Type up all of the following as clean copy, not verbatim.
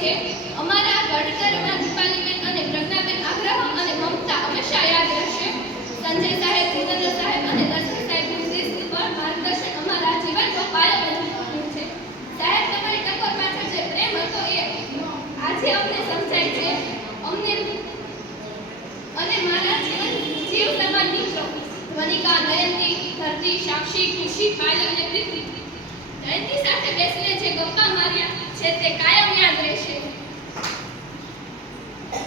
છે, અમારા ઘડતરમાં દીપાલીબેન અને પ્રજ્ઞાબેન આગ્રહ અને મમતા હંમેશા યાદ રહેશે. સંજય સાહેબ, ભૂપેન્દ્ર સાહેબ અને દર્શન સાહેબનું શિસ્ત પર માર્ગદર્શન અમારા જીવનનો પાયો બની રહ્યું છે. સાહેબ, તમારી ટકોર પાછળ જે પ્રેમ હતો એ આજે અમને સમજાય છે. અમને અને મારા જીવ સમાન મિત્રો વનિકા, નયંતી, ધરતી, સાક્ષી, ખુશી, પાયલ અને પ્રીતિ, નયંતી સાથે બેસીને જે ગપ્પા માર્યા છે તે કાયમ યાદ રહેશે.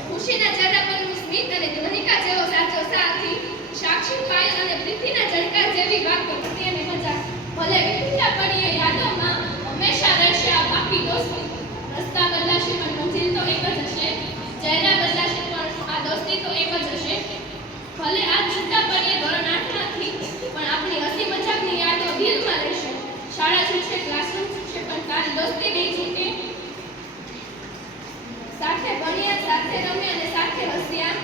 ખુશીના ચહેરા પરનું સ્મિત અને વનિકા જેવો સાચો સાથી, સાક્ષી, પાયલ અને પ્રીતિના જણકાર જેવી વાતો હતી અને મજા ભલે વિખુટા પડીએ યાદોમાં હંમેશા રહેશે આ પાકી દોસ્તી. રસ્તા બદલાશે પણ મંજિલ તો એક જ હશે, ચહેરા બદલાશે પણ આ દોસ્તી તો એક જ હશે. ભલે આ છૂટા પડીએ ધોરણ 8 માંથી પણ આપણી હસી મજાકની યાદો દિલમાં રહેશે. શાળા છૂટશે, ક્લાસરૂમ છૂટશે પણ તારી દોસ્તી નહીં છૂટે. સાથે ભણ્યા, સાથે રમ્યા અને સાથે હસ્યા.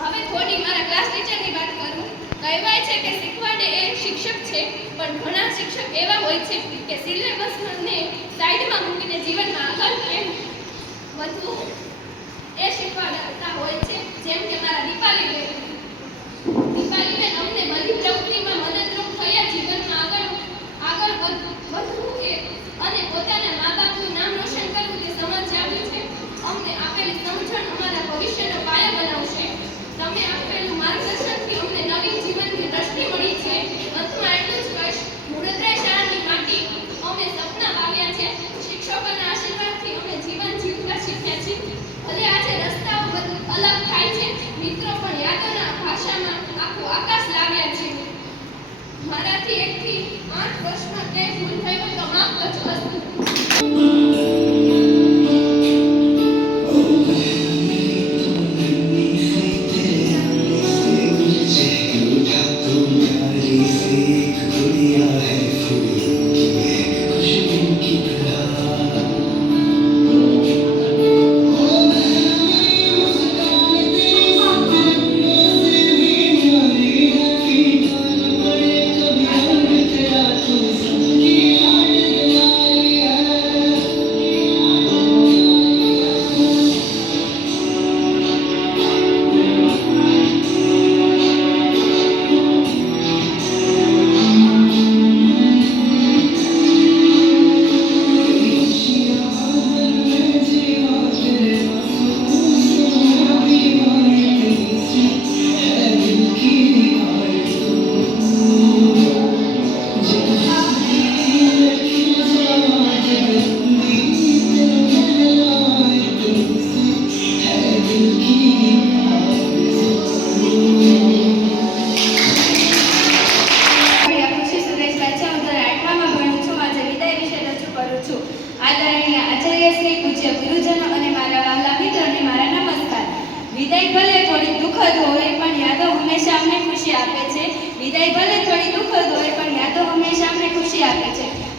હવે થોડી મારા ક્લાસ ટીચરની વાત કરું. કહેવાય છે કે શીખવાડે એ શિક્ષક છે, પણ ઘણા શિક્ષક એવા હોય છે કે સિલેબસને સાઈડમાં મૂકીને જીવનમાં આગળ કેમ વધવું એ શીખવાડતા હોય છે. જેમ કે મારા દીપાલીબેન અમને બધી પ્રવૃત્તિમાં મદદરૂપ થયા. જીવનમાં આગળ વધવું એ અને પોતાના મા બાપનું નામ રોશન કરવું તે સમજ આવ્યું છે. અમને આપેલી સમજણ અમારા ભવિષ્યનો પાયો બનાવશે. તમે આપેલું માર્ગદર્શનથી અમને નવી જીવનની દ્રષ્ટિ મળી છે. અંતમાં એટલું જ કહીશ, મુરદ્રા શાળાની માટી અમે સપના વાવ્યા છે. શિક્ષકોના આશીર્વાદથી અમે જીવન જીવતા શીખ્યા છીએ. ભલે આજે રસ્તાઓ અલગ થાય છે, મિત્રો પણ યાદોના ભાષામાં આખું આકાશ લાવ્યા છે. મારાથી 1 થી 8 વર્ષમાં ક્યાંય ભૂલ થઈ હોય તો માફ કરજો.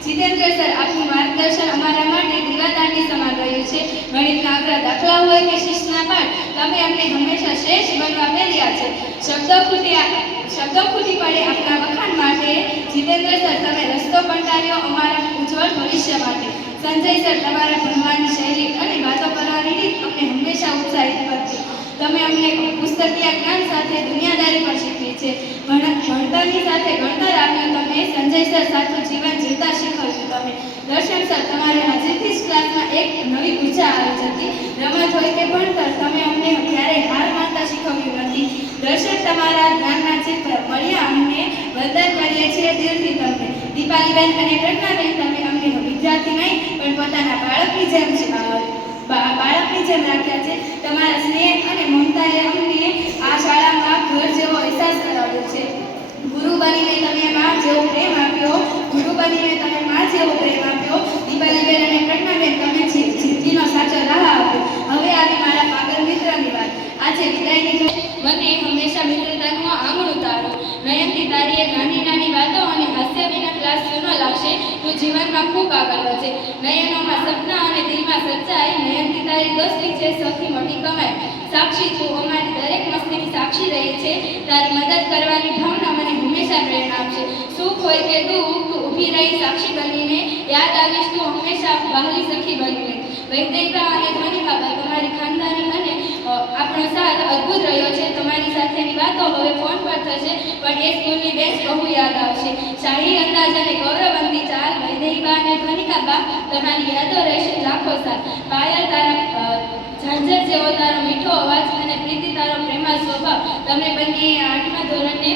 જીતેન્દ્ર સર, આપનું માર્ગદર્શન અમારા માટે દીવાદાંડી સમાન રહ્યું છે. ગણિતના અઘરા દાખલા હોય કે શિસ્તના પાઠ, તમે અમને હંમેશા શ્રેષ્ઠ બનવા પ્રેર્યા છે. શબ્દો ખૂટી પડે આપના વખાણ માટે. જીતેન્દ્ર સર, તમે રસ્તો બંધાવ્યો અમારા ઉજ્જવળ ભવિષ્ય માટે. સંજય સર, તમારા ભણવાની શૈલી અને વાતો કરવાની રીત અમને હંમેશા ઉત્સાહિત કરતી. તમે અમને પુસ્તકીય જ્ઞાન સાથે દુનિયાદારી પણ શીખવી છે. ભણતરની સાથે ગણતર આપ્યું તમે. સંજય સર, સાચું જીવન જીવતા શીખવ્યું તમે. દર્શન સર, તમારી હાજરીથી જ ક્લાસમાં એક નવી ઉર્જા આવી જતી. રમત હોય કે ભણતર, તમે અમને ક્યારેય હાર માનતા શીખવ્યું નથી. દર્શન, તમારા જ્ઞાનના ચિત્ર મળ્યા અમને વંદન કરીએ છીએ દિલથી તમને. દીપાલીબેન અને પ્રજ્ઞાબેન, તમે અમને વિદ્યાર્થી નહીં પણ પોતાના બાળકની જેમ રાખ્યા છે. તમારા સ્નેહ અને મમતાએ અમને આ શાળામાં ઘર જેવો અહેસાસ કરાવ્યો છે. ગુરુ બનીને તમે માં જેવો પ્રેમ આપ્યો. દીપાલીબેન અને પ્રજ્ઞાબેન, તમે જિંદગીનો સાચો રાહ આપ્યો. હવે આવી મારા પાગલ મિત્રની વાત. આજે વિદાયની મને હંમેશા મિત્રતાનું આંગણું તારો. નયનથી તારી એ નાની નાની વાતો અને હાસ્ય વિના ક્લાસ જૂનો લાગશે. તું જીવનમાં ખૂબ આગળ વધે. નયનોમાં સપના અને દિલમાં સચ્ચાઈ. નયનથી તારી દોસ્તી છે સૌથી મોટી કમાઈ. સાક્ષી, તું અમારી દરેક મસ્તીની સાક્ષી રહી છે. તારી મદદ કરવાની ભાવના મને હંમેશા પ્રેરણા આપશે. સુખ હોય કે દુઃખ, તું ઊભી રહી સાક્ષી બનીને. યાદ આવીશ તું હંમેશા વહાલી સખી બનીને. વૈદિકા અને ધ્વનિકા તમારી ખાનદાની અને આપણો સાથ અદ્ભુત રહ્યો છે. તમારી સાથેની વાતો હવે ફોન પર થશે, પણ એ સ્કૂલની બેન્ચ બહુ યાદ આવશે. શાહી અંદાજ અને ગૌરવવંતી ચાલ, વૈદિકા અને ધ્વનિકા તમારી યાદો રહેશે લાખો સાલ. પાયલ તારા ઝાંઝર જેવો તારો મીઠો અવાજ અને પ્રીતિ તારો પ્રેમાળ સ્વભાવ તમે બંને 8મા ધોરણને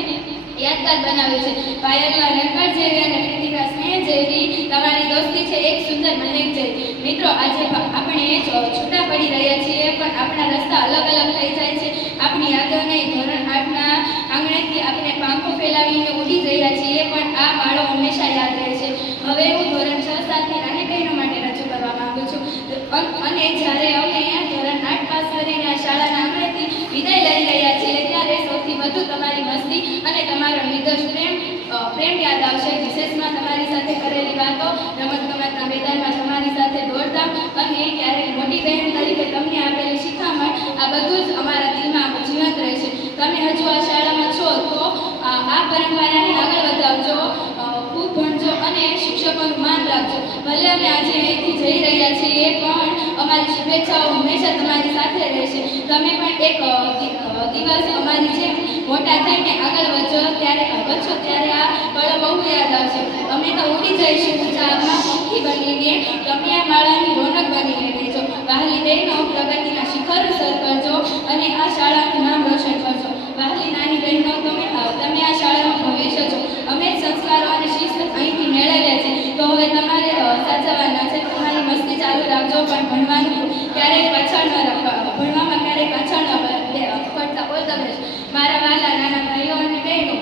યાદગાર બનાવ્યું છે. પાયલમાં રંગણ જેવી અને પ્રીતિકા સ્નેહ જેવી તમારી દોસ્તી છે એક સુંદર મહેક જેવી. મિત્રો, આજે આપણે છૂટા પડી રહ્યા છીએ, પણ આપણા રસ્તા અલગ અલગ થઈ જાય છે. આપણી યાદો નહીં, ધોરણ 8ના આંગણેથી આપણે પાંખો ફેલાવીને ઉડી રહ્યા છીએ, પણ આ માળો હંમેશા યાદ રહે છે. હવે હું ધોરણ 6-7ની નાની બહેનો માટે રજૂ કરવા માંગુ છું. અને જ્યારે અમે ધોરણ 8 પાસ કરીને આ શાળાના આંગણેથી વિદાય લઈ રહ્યા છીએ, ત્યારે સૌથી વધુ તમારી મસ્તી અને તમારો નિર્દોષ પ્રેમ યાદ આવશે. વિશેષમાં તમારી સાથે કરેલી વાતો, રમતગમતના મેદાનમાં તમારી સાથે દોડધામ અને ક્યારેક મોટી બહેન તરીકે તમને આપેલી શિખામણ, આ બધું જ અમારા દિલમાં જીવંત રહેશે. તમે હજુ આ શાળામાં છો તો આ પરંપરાને આગળ વધાવજો, ખૂબ ભણજો અને શિક્ષકોનું માન રાખજો. ભલે અમે આજે અહીંથી જઈ રહ્યા છીએ, પણ અમારી શુભેચ્છાઓ હંમેશા તમારી સાથે રહેશે. તમે પણ એક દિવસ અમારી જેમ મોટા થઈને આગળ વધશો, ત્યારે આ પળો બહુ યાદ આવશે. અમે તો ઉડી જઈશું ઊંચામાં પંખી બનીને, તમે આ માળાની રોનક બનીને રહેજો. વહાલી બહેનો, પ્રગતિના શિખર સર કરજો અને આ શાળાનું નામ રોશન કરજો. વહાલી નાની બહેનો, તમે આ શાળાનું ભવિષ્ય છો. અમે સંસ્કારો અને શિસ્ત અહીંથી મેળવ્યા છે, તો હવે તમારે સાચવવાના છે. તમારી મસ્તી ચાલુ રાખજો, પણ ભણવામાં ક્યારેય પાછળ ન પડતા. ઓલ ધ બેસ્ટ મારા વહાલા નાના ભાઈઓ અને બહેનો.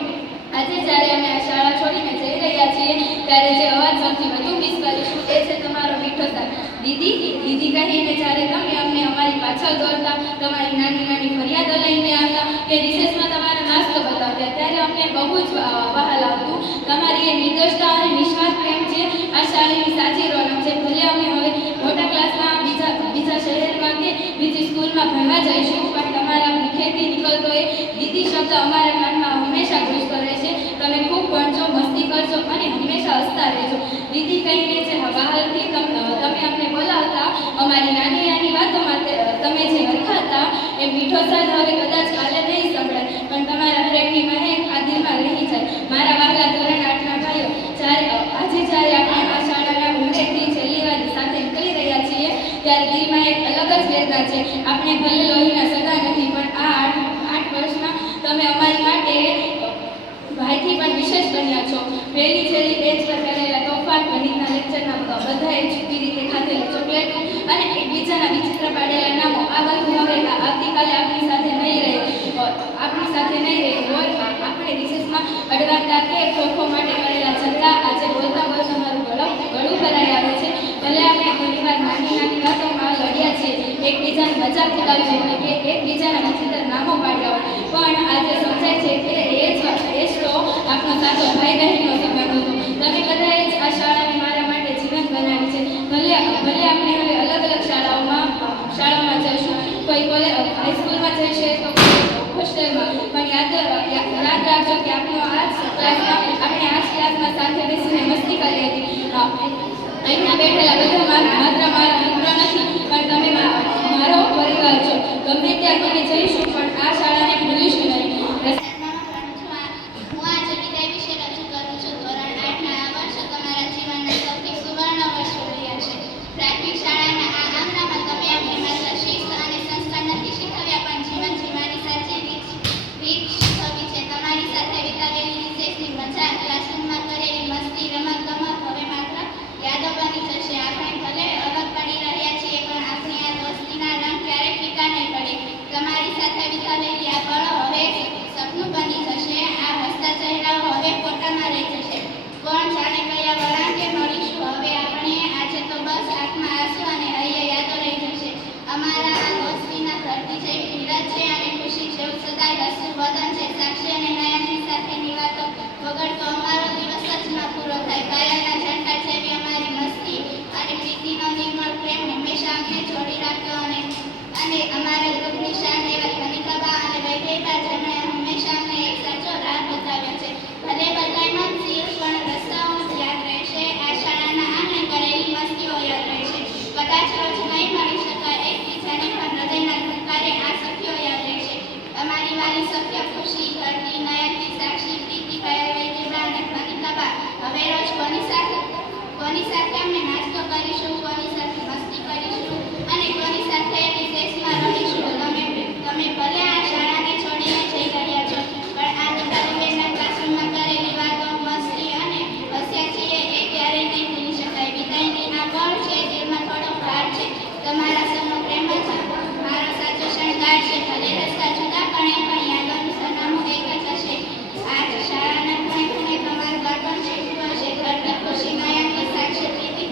આજે જ્યારે અમે આ શાળા છોડીને જઈ રહ્યા છીએ, ત્યારે જે અવાજ સૌથી વધુ મિસ કરીશું એ છે તમારો મીઠો સાથ. દીદી દીદી કહીને જ્યારે તમે અમને અમારી પાછળ દોડતા, તમારી નાની નાની ફરિયાદો લઈને આવતા કે રિસેસમાં તમારો નાસ્તો બતાવતા, ત્યારે અમને બહુ જ વહાલ આવતું. તમારી એ નિર્દોષતા અને નિસ્વાર્થ પ્રેમ છે આ શાળાની સાચી રોનક છે. ભલે અમે હવે મોટા ક્લાસમાં બીજા શહેરમાં કે બીજી સ્કૂલમાં ભણવા જઈશું, પણ તમારા મુખેથી નીકળતો એ દીદી શબ્દ અમારા કાનમાં હંમેશા ગુંજતો રહેશે. તમે ખૂબ ભણજો, મસ્તી કરજો અને હંમેશા હસતા રહેજો. દીદી કહીને જે વહાલથી તમે અમને બોલાવતા, અમારી નાની નાની વાતોમાં તમે જે હરખાતા, એ મીઠો સાદ હવે કદાચ કાલે નહીં સંભળાય, પણ તમારા પ્રેમની મહેક આ દિલમાં રહી જાય. મારા વહાલા ધોરણ 8ના ભાઈઓ, આજે જ્યારે આપણે આ શાળાના ઉંડેથી છેલ્લી વાર સાથે નીકળી રહ્યા છીએ, ત્યારે દિલમાં એક અલગ જ વેદના છે. આપણે ભલે લોહીના સગા નથી, પણ આ 8 વર્ષમાં તમે અમારી માટે ભાઈથી પણ વિશેષ બન્યા છો. પહેલી છેલ્લી બેન્ચ પર કરેલા તોફાન, ગણિતના લેક્ચરના બધાએ જુદી રીતે ખાધેલી ચોકલેટ અને એકબીજાના વિચિત્ર પાડેલા નામો, આ બધું હવે આવતીકાલે આપણી સાથે નહીં રહે. આપણે રિસેસમાં અડવાતા કે ખોખો માટે કરેલા ઝઘડા, આજે બોલતા બોલતા મારું ગળું ભરાઈ આવે છે. ભલે આપણે ઘણીવાર નાની નાની વાતોમાં લડ્યા છીએ, એકબીજાને મજાક ઉડાવી હોય કે એકબીજાના વિચિત્ર નામો પાડ્યા હોય, પણ આજે સમજાય છે કે એ જ તો આપણો સાચો ભાઈ બહેનનો સંબંધ હતો. તમે બધાએ જ આ શાળાને મારા માટે જીવંત બનાવી છે. ભલે આપણે હવે અલગ અલગ શાળામાં જઈશું, કોઈ હાઈસ્કૂલમાં જઈશે તો હોસ્ટેલમાં, પણ યાદ રાખજો કે આપણે આ જ ક્લાસમાં સાથે બેસીને મસ્તી કરી હતી. અહીંયા બેઠેલા બધા મારા મિત્રો નથી, પણ તમે મારો પરિવાર છો. ગમે ત્યાં તમે જઈશું, પણ આ શાળાને ભૂલીશું નહીં. ક્લાસરૂમમાં કરેલી મસ્તી, રમત ગમત હવે માત્ર યાદો બની જશે. આપણે ભલે અલગ પડી કોની સાથે અમે નાસ્તો કરીશું, કોની સાથે મસ્તી કરીશું અને કોની સાથે રિસેસમાં રહીશું. તમે ભલે આ શાળાને છોડીને જઈ રહ્યા છો, પણ આ નિકાલી બેનના ક્લાસરૂમમાં કરેલી વાતો, મસ્તી અને હસ્યા છીએ એ ક્યારેય નહીં ભૂલી શકાય. વિદાયની આ પળ છે, દિલમાં થોડો ભાર છે, તમારા સૌનો પ્રેમ જ મારો સાચો શણગાર છે. ભલે રસ્તા જુદા પડે પણ યાદોનું સરનામું એક જ હશે. આજ શાળાના ખૂણે ખૂણે તમારું બાળપણ શીખવું હશે. ઘરની ખુશી માયાની સાક્ષી પ્રીતિ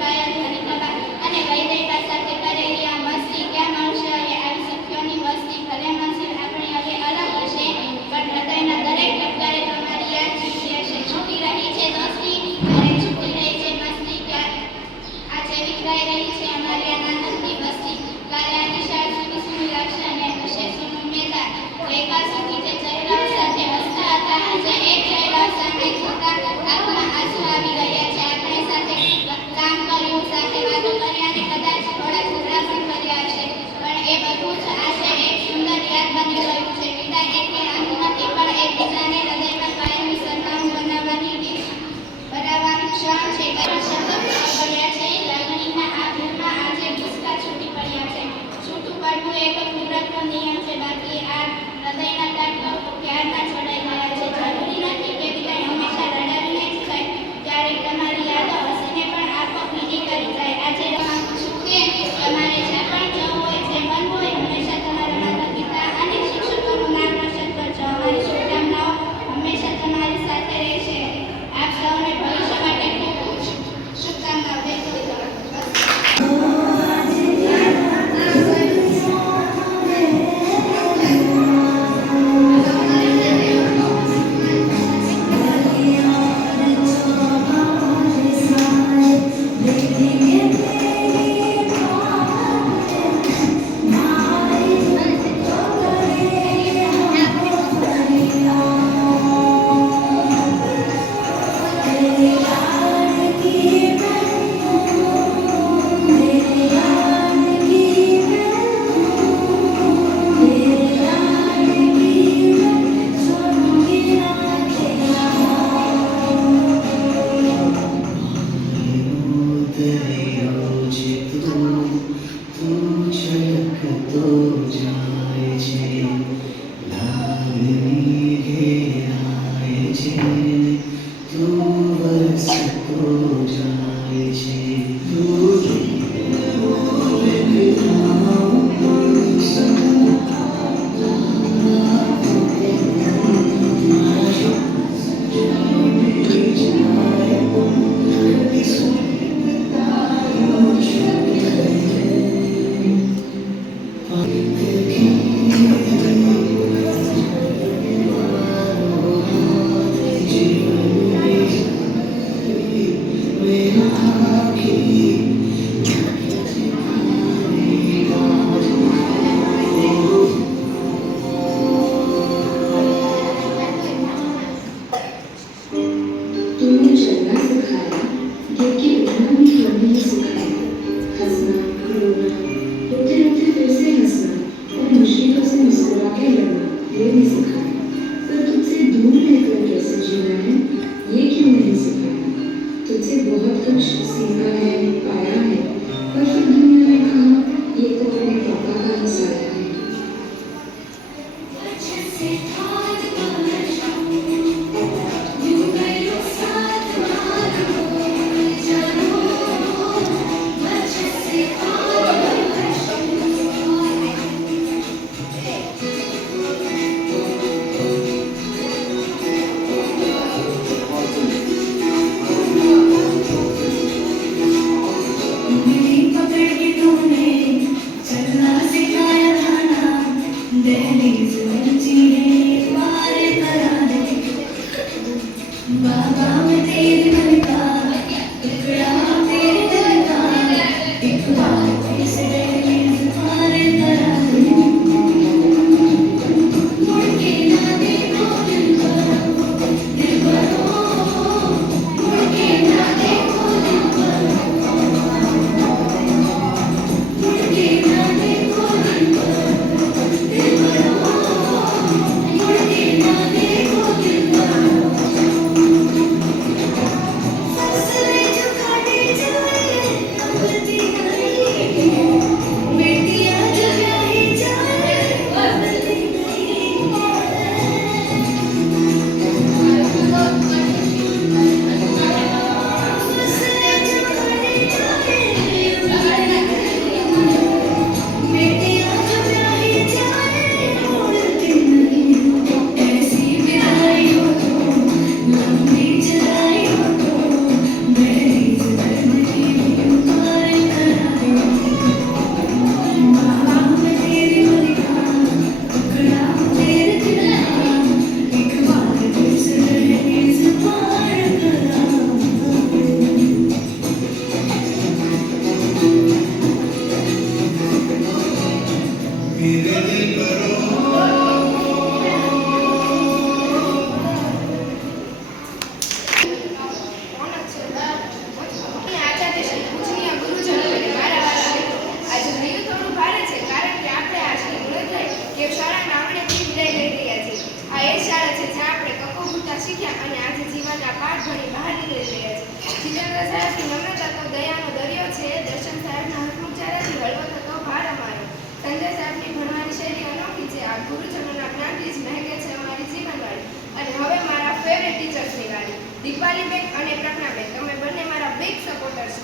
શીખ્યા અને આજે જીવનના પાઠ ભણી બહાર નીકળી રહ્યા છે. જીતેન્દ્ર સાહેબની નમ્રતા તો દયાનો દરિયો છે. દર્શન સાહેબના હસમુખચારાથી હળવો થતો ભાર અમારો. સંજય સાહેબની ભણવાની શૈલી અનોખી છે. આ ગુરુજનોના જ્ઞાનથી જ મહેકે છે અમારી જીવનવાળી. અને હવે મારા ફેવરેટ ટીચર્સની વાળી, દીપાલીબેન અને પ્રજ્ઞાબેન. તમે બંને મારા બિગ સપોર્ટર છો.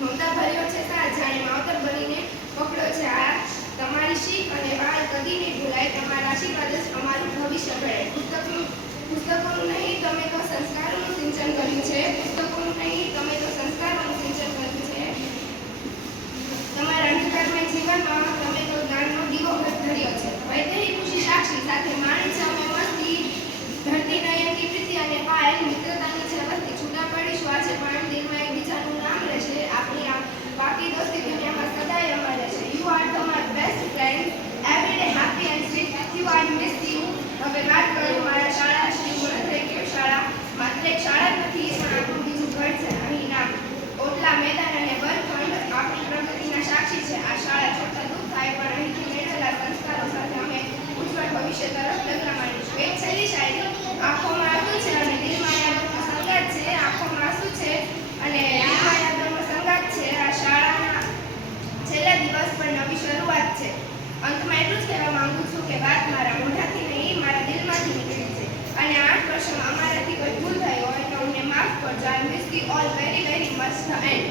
મમતા ભર્યો છે સાથ, જાણે માવતર બનીને પકડો છે હાથ. તમારી શીખ અને વાળ કદી નહીં ભૂલાય. તમારા આશીર્વાદ જ અમારું ભવિષ્ય ઘડે. પુસ્તકોનું નહીં, તમે તો સંસ્કારોનું સિંચન કર્યું છે. પુસ્તકોનું નહીં, તમે તો સંસ્કારોનું સિંચન કર્યું છે. તમારા અંધકારમય જીવનમાં તમે તો જ્ઞાનનો દીવો ધર્યો છે. વૈદેહી ખુશી સાક્ષી સાથે માણી છે અમે મસ્તી. ધરતી નયનની પ્રીતિ અને પાયલ મિત્રતાની છે વસ્તી. છૂટા પડીશું આજે પણ દિલમાં એકબીજાનું નામ રહેશે. આપણી આ બાકી દોસ્તી દુનિયામાં સદાય અમર રહેશે. You are the my best friend, every day happy and sweet. You are miss you. હવે વાત કરું મારા શાળા શ્રી ગુણધૈર્ય શાળા. માત્ર એક શાળા જ નથી, પણ આપણું બીજું ઘર છે. અહીં નામ ઓટલા મેદાન અને વર્ગખંડ આપણી પ્રગતિના સાક્ષી છે. આ શાળા છોડતા દૂર થાય, પણ અહીંથી મેળવેલા સંસ્કારો સાથે અમે ઉજ્જવળ ભવિષ્ય તરફ ડગલા માંડીશું. એક છેલ્લી શાયરી. આંખોમાં આંસુ છે અને દિલમાં યાદોનો સંગાત છે. આંખોમાં આંસુ છે અને દિલમાં યાદોનો સંગાત છે. આ શાળાના છેલ્લા દિવસ પર નવી શરૂઆત છે. અંતમાં એટલું જ કહેવા માંગુ છું કે વાત મારા મોઢાથી નહીં, મારા દિલમાંથી નીકળી છે. અને 8 વર્ષમાં અમારાથી કોઈ ભૂલ થઈ હોય તો અમને માફ કરજો. I miss you all very very much. The and.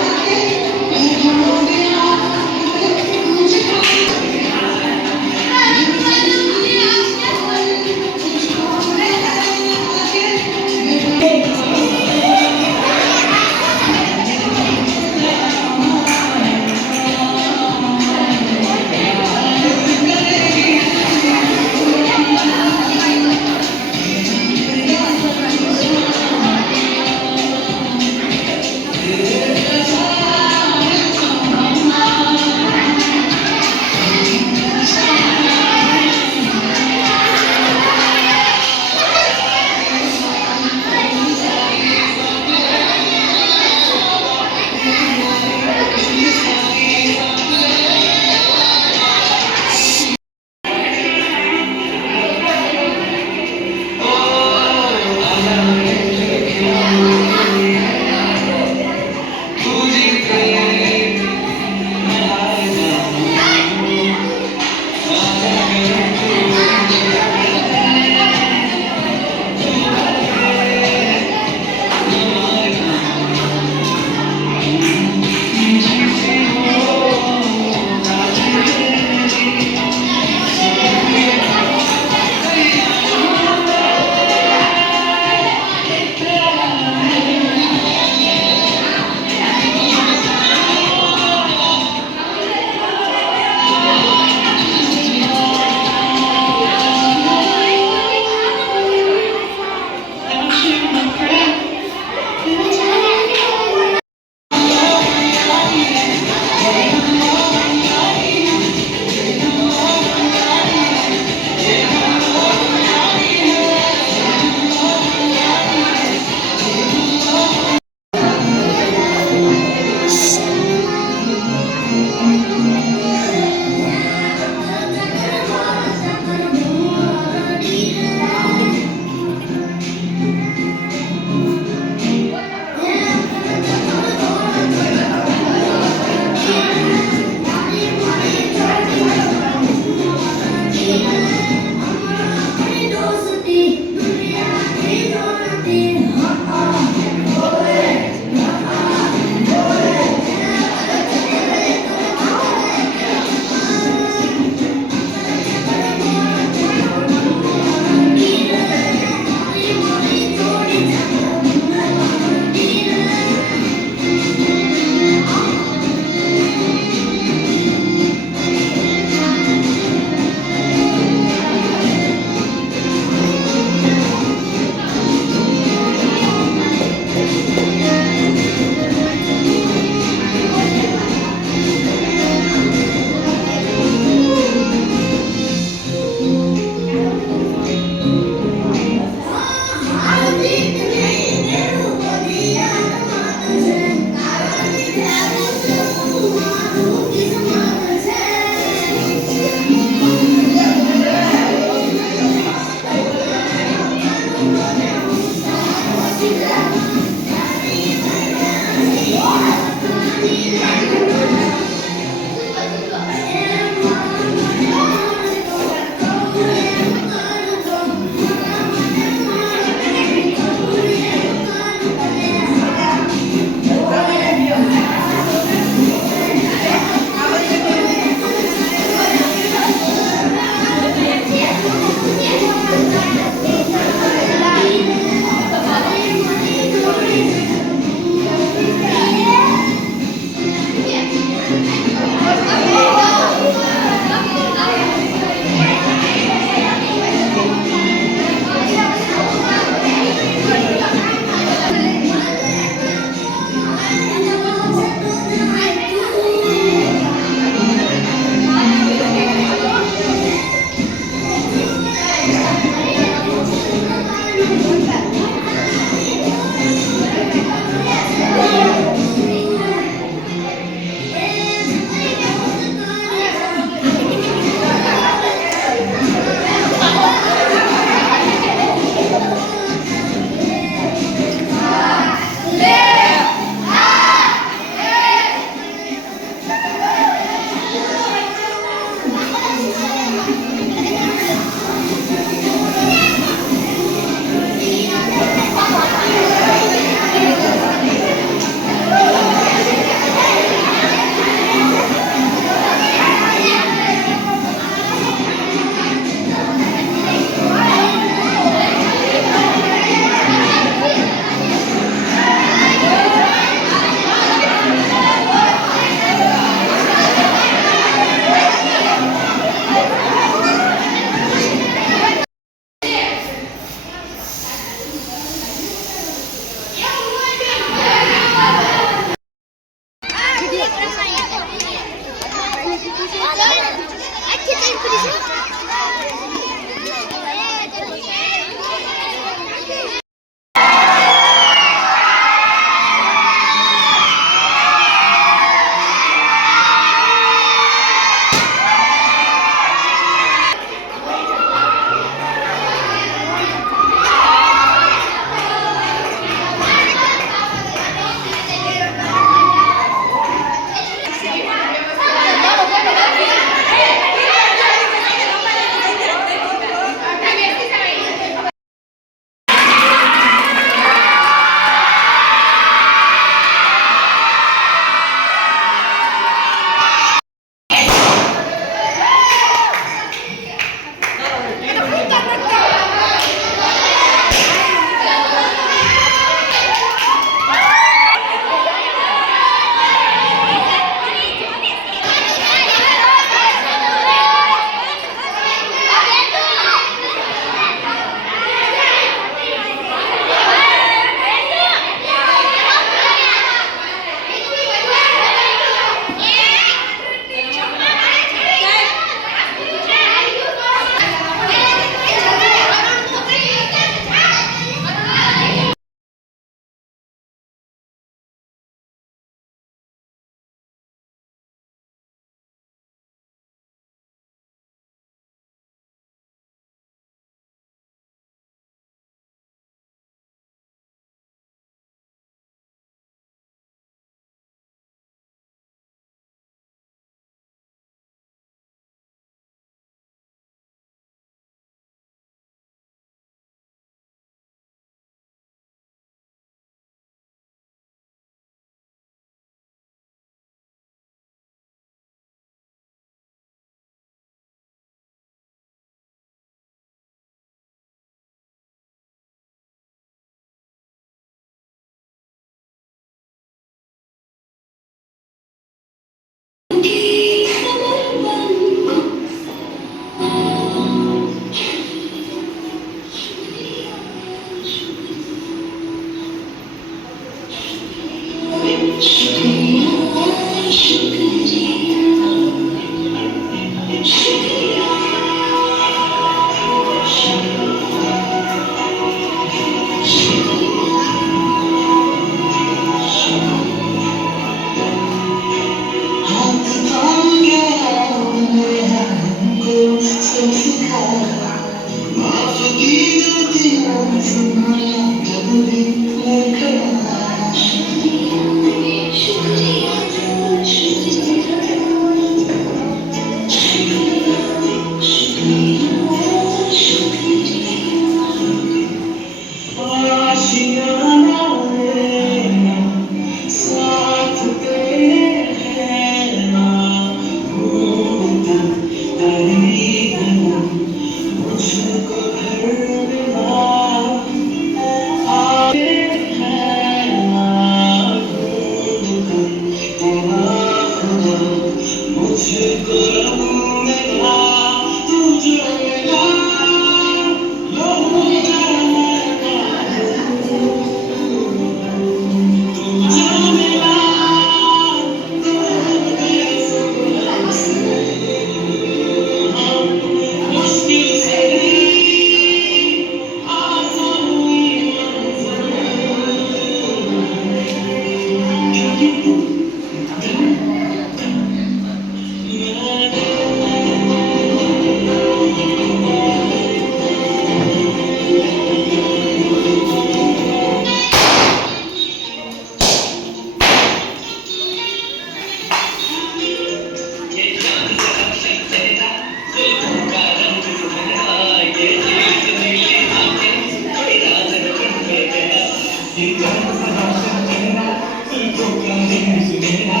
सदा चेहरा तुझको क्या दिन सुनेरा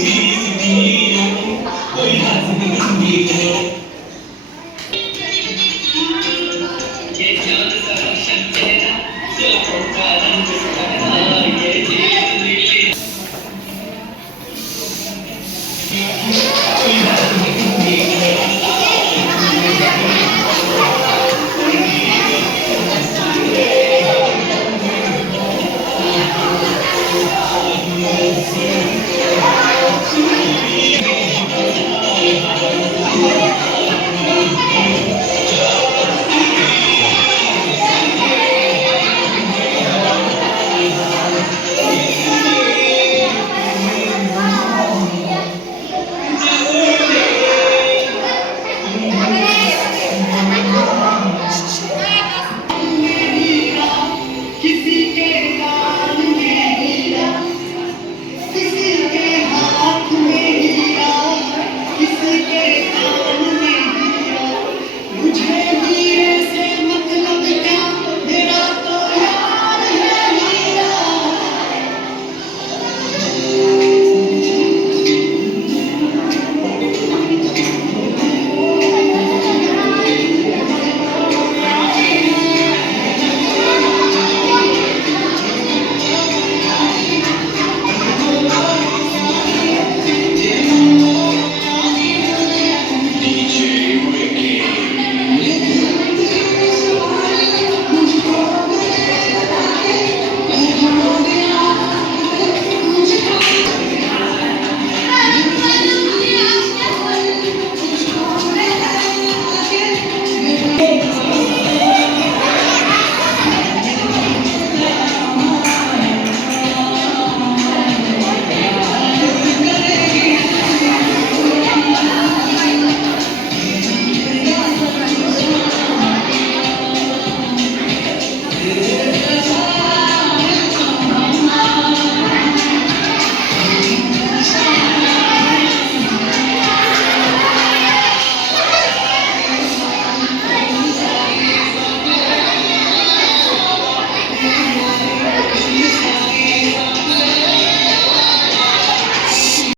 जी मेरी रानी कोई राज नहीं है